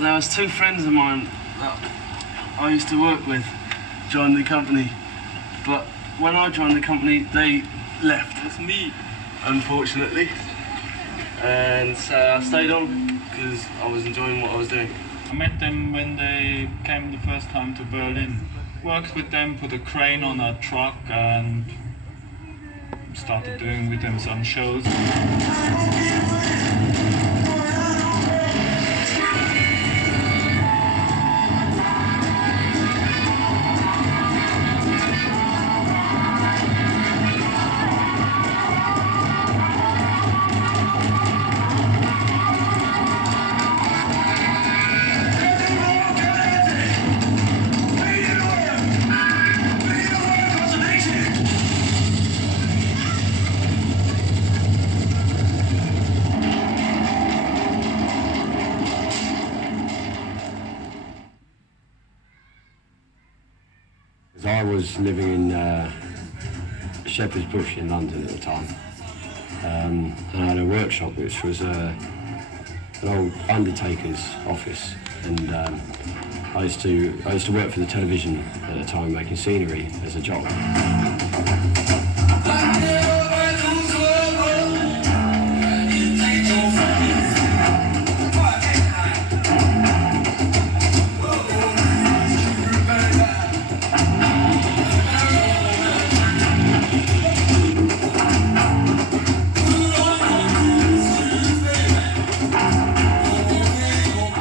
there was two friends of mine that I used to work with joined the company, but when I joined the company, they left. It's me, unfortunately. And so I stayed on because I was enjoying what I was doing. I met them when they came the first time to Berlin. Worked with them, put a crane on a truck and started doing with them some shows. I was living in Shepherd's Bush in London at the time, and I had a workshop which was an old undertaker's office, and I used to work for the television at the time, making scenery as a job.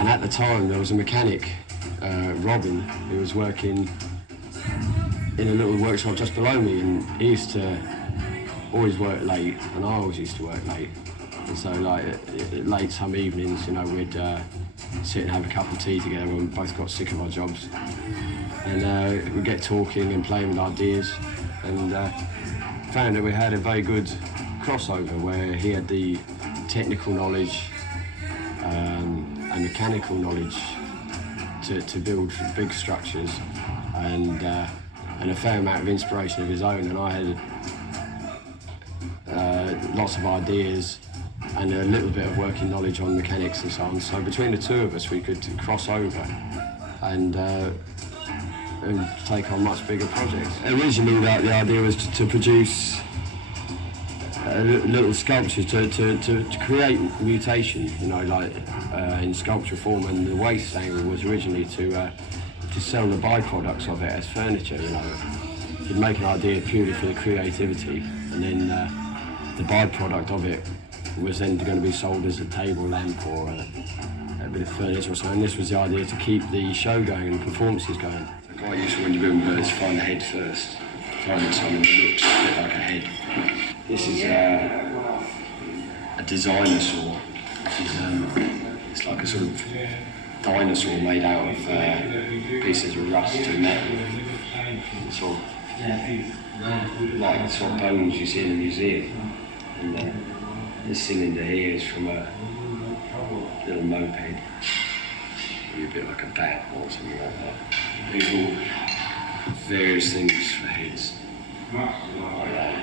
At the time, there was a mechanic, Robin, who was working in a little workshop just below me, and he used to always work late, and I always used to work late. And so, like, late some evenings, you know, we'd sit and have a cup of tea together when we both got sick of our jobs. And we'd get talking and playing with ideas, and found that we had a very good crossover where he had the technical knowledge and mechanical knowledge to build big structures, and a fair amount of inspiration of his own, and I had lots of ideas and a little bit of working knowledge on mechanics and so on. So between the two of us, we could cross over and take on much bigger projects. Originally, the idea was to produce little sculptures to create mutation, you know, like in sculpture form, and the waste angle was originally to sell the byproducts of it as furniture, you know. You'd make an idea purely for the creativity, and then the byproduct of it was then going to be sold as a table lamp or a bit of furniture or something. This was the idea, to keep the show going and performances going. Quite useful when you're building birds to find the head first, finding something that looks a bit like a head. This is a designer saw. It's like a sort of dinosaur made out of pieces of rust and metal. Sort of like the sort of bones you see in a museum. And this cylinder here is from a little moped. Maybe a bit like a bat or something like that. These are all various things for heads. Like that.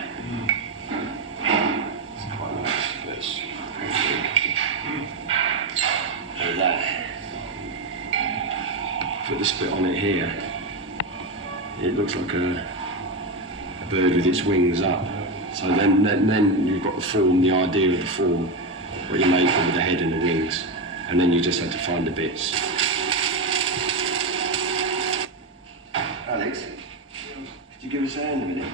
It's quite nice, but it's pretty big. Like that. Put the spit on it here. It looks like a bird with its wings up. So then you've got the form, the idea of the form, what you make with the head and the wings, and then you just have to find the bits. Alex, could you give us a hand a minute?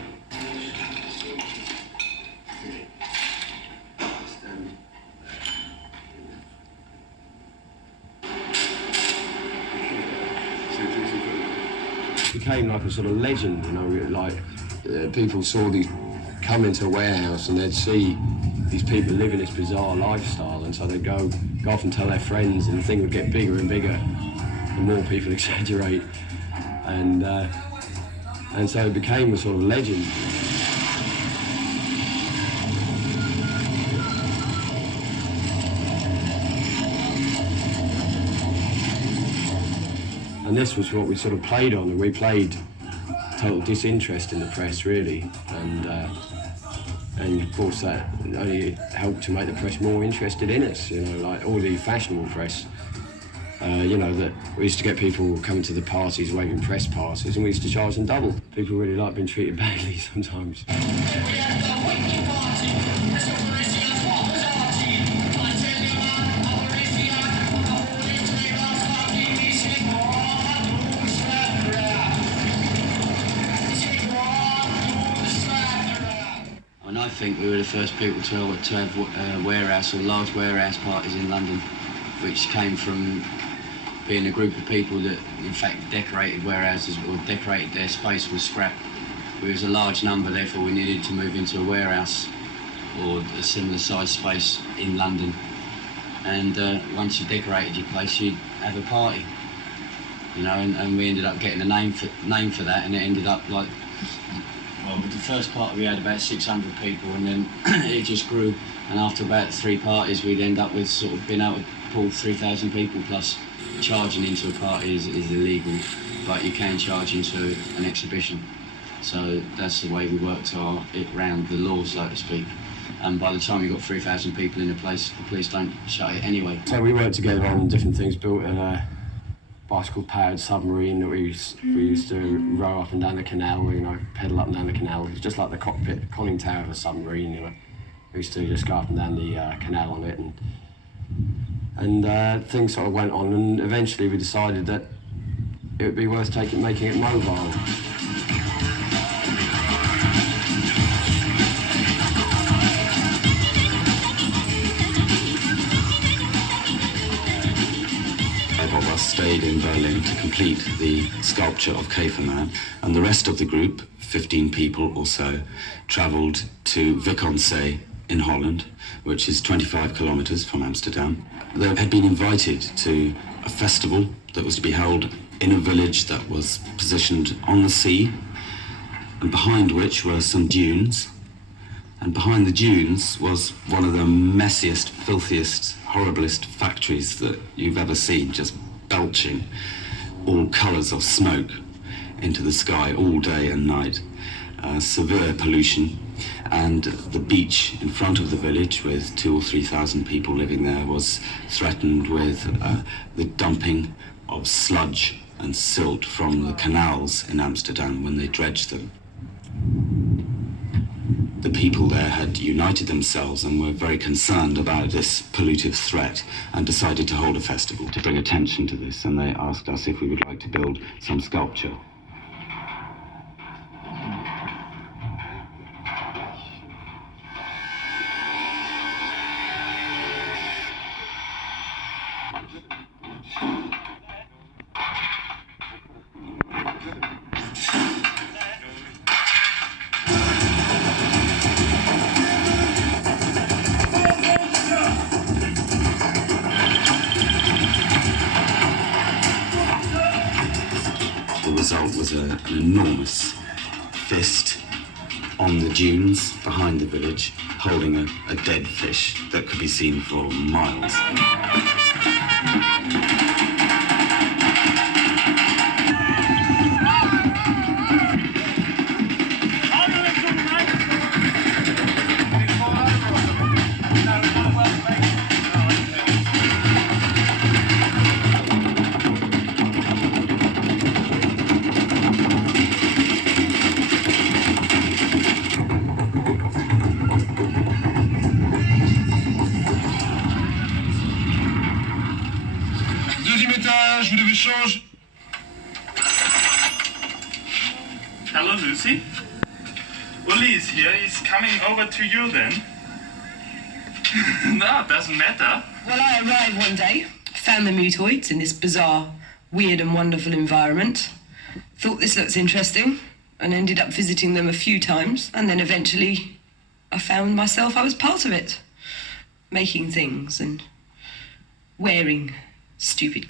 It became like a sort of legend, you know, like people saw these come into a warehouse and they'd see these people living this bizarre lifestyle, and so they'd go off and tell their friends, and the thing would get bigger and bigger the more people exaggerate, and so it became a sort of legend. And this was what we sort of played on, and we played total disinterest in the press, really, and of course that only helped to make the press more interested in us, you know, like all the fashionable press You know, that we used to get people coming to the parties, waving press passes, and we used to charge them double. People really like being treated badly sometimes. And I think we were the first people to have warehouse or large warehouse parties in London, which came from being a group of people that in fact decorated warehouses or decorated their space with scrap. We was a large number, therefore we needed to move into a warehouse or a similar size space in London. And once you decorated your place, you'd have a party, you know, and we ended up getting a name for that, and it ended up like, well, with the first party we had about 600 people, and then it just grew, and after about 3 parties we'd end up with sort of being able to pull 3,000 people plus. Charging into a party is illegal, but you can charge into an exhibition. So that's the way we worked it around the law, so to speak. And by the time you got 3,000 people in a place, the police don't shut it anyway. So we worked together on different things, built a bicycle-powered submarine that we used to row up and down the canal, you know, pedal up and down the canal. It was just like the cockpit, conning tower of a submarine, you know. We used to just go up and down the canal on it, and things sort of went on, and eventually we decided that it would be worth making it mobile. Of us stayed in Berlin to complete the sculpture of Käfermann, and the rest of the group, 15 people or so, travelled to Wick-on-Zee in Holland, which is 25 kilometres from Amsterdam. They had been invited to a festival that was to be held in a village that was positioned on the sea, and behind which were some dunes. And behind the dunes was one of the messiest, filthiest, horriblest factories that you've ever seen, just belching all colours of smoke into the sky all day and night. Severe pollution, and the beach in front of the village with 2,000 or 3,000 people living there was threatened with the dumping of sludge and silt from the canals in Amsterdam when they dredged them. The people there had united themselves and were very concerned about this pollutive threat and decided to hold a festival to bring attention to this, and they asked us if we would like to build some sculpture. The result was an enormous fist on the dunes behind the village, holding a dead fish that could be seen for miles. Hello, Lucy. Uli is here. He's coming over to you then. No, it doesn't matter. Well, I arrived one day, found the mutoids in this bizarre, weird and wonderful environment. Thought this looks interesting and ended up visiting them a few times, and then eventually I found myself I was part of it. Making things and wearing stupid